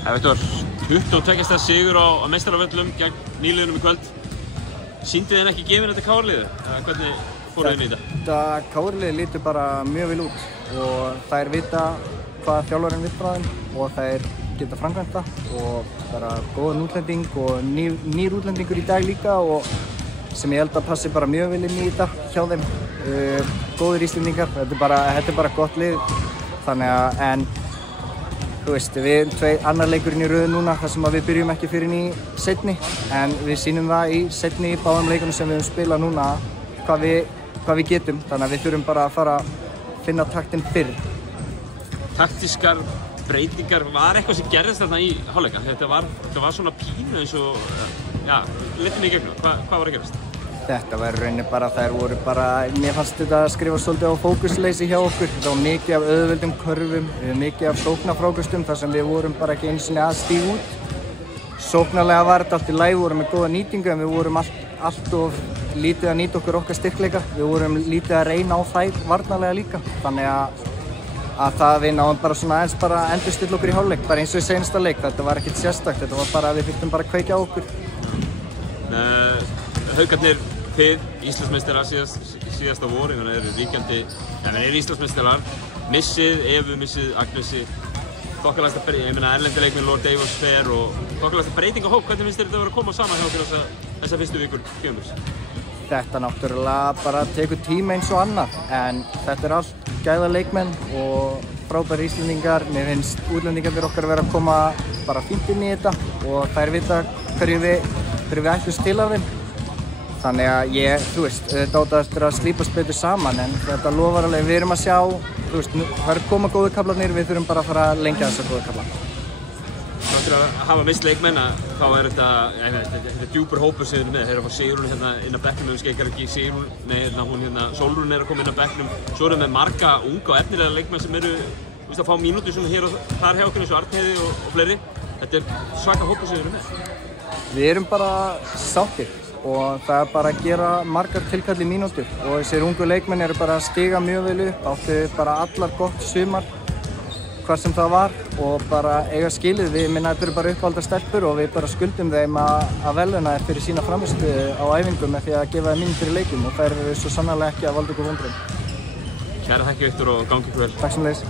Viktor, 22 stiga sigur á meistaravöllum gegn nýliðunum í kvöld. Sýndi þið ekki gefin þetta KR-liðið? Hvernig fóruð þið í þetta? Þetta KR-liðið lítur bara mjög vel út og þær vita hvað þjálfarinn vill frá þeim og þær geta framkvæmt það og bara góðan útlending og nýr útlendingur í dag líka og sem ég held að passi bara mjög vel inn í þetta hjá þeim. Góðir Íslendingar, þetta er bara gott lið þannig að en þú veist, við erum annar leikurinn í röðu núna þar sem við byrjum ekki fyrir í seinni en við sýnum það í seinni í báðum leikunum sem við höfum spilað núna hvað við getum þannig að við þurfum bara að fara að finna taktinn fyrr. Taktískar breytingar, var eitthvað sem gerðist þarna í hálfleika? Þetta var svona pínu eins og, já, litin í gegnum. Hvað var að gerast? Þetta var í rauninni bara, þær voru bara, mér fannst þetta að skrifa svolítið á fókusleysi hjá okkur. Þetta var mikið af auðveldum körfum, mikið af sóknarfrákustum þar sem við vorum bara ekki einu sinni að stíga út. Sóknarlega var þetta allt í lagi, við vorum með góða nýtingu en við vorum allt of lítið að nýta okkar styrkleika. Við vorum lítið að reyna á þær varnarlega líka. Þannig að við náðum bara svona aðeins bara endurstilla okkur í hálfleik, bara eins og í seinasta leik. Þetta var ekkert sérstakt, þetta var bara, við þurftum bara að kveikja á okkur. Haukarnir, þið, Íslandsmeistarar síðasta vor, eru ríkjandi, eru Íslandsmeistarar, missið Evu, missið Agnesi, þokkalegasta breyting, erlendi leikmenn Lord Davos fer og þokkalegasta breyting á hóp, hvernig finnst þér þetta að vera að koma saman hjá okkur þessa fyrstu vikur tímabils? Þetta náttúrulega bara tekur tíma eins og annað, en þetta allt gæða leikmenn og frábæri Íslendingar. Mér finnst útlendingarnir okkar vera að koma bara fínt inn í þetta og þær vita hverju við ætlumst til af þeim. Þannig að þú veist, þetta átti eftir að slípast betur saman en þetta lofar alveg, við erum að sjá, þú veist, það eru koma góðu kaflarnir, við þurfum bara að fara að lengja þessa góðu kafla. Þáttur að hafa misst leikmenn, þá þetta djúpur hópur sem við erum með. Þeir eru að fá Sigrún hérna inn á bekknum, við skeikar ekki Sigrún, Sólrún er að koma inn á bekknum. Svo erum við með marga unga og efnilega leikmenn sem eru að fá mínútur svona hér og þar hjá okkur eins og Arnheiði og fleiri. Þetta er svaka hópur sem við erum með. Við erum bara sáttir og það er bara að gera margar tilkalli mínútur og þessir ungu leikmenn eru bara að stiga mjög vel upp, áttu bara allar gott sumar hvar sem það var og bara eiga skilið. Þetta eru bara uppáldar stelpur og við bara skuldum þeim að veluna fyrir sína frammistöðu á æfingum með því að gefa þeim mínútur í leikum og þær eru svo sannarlega ekki að valda ykkur vonbrigðum. Kæra þakki Viktor og gangi ykkur vel. Takk sem leiðis.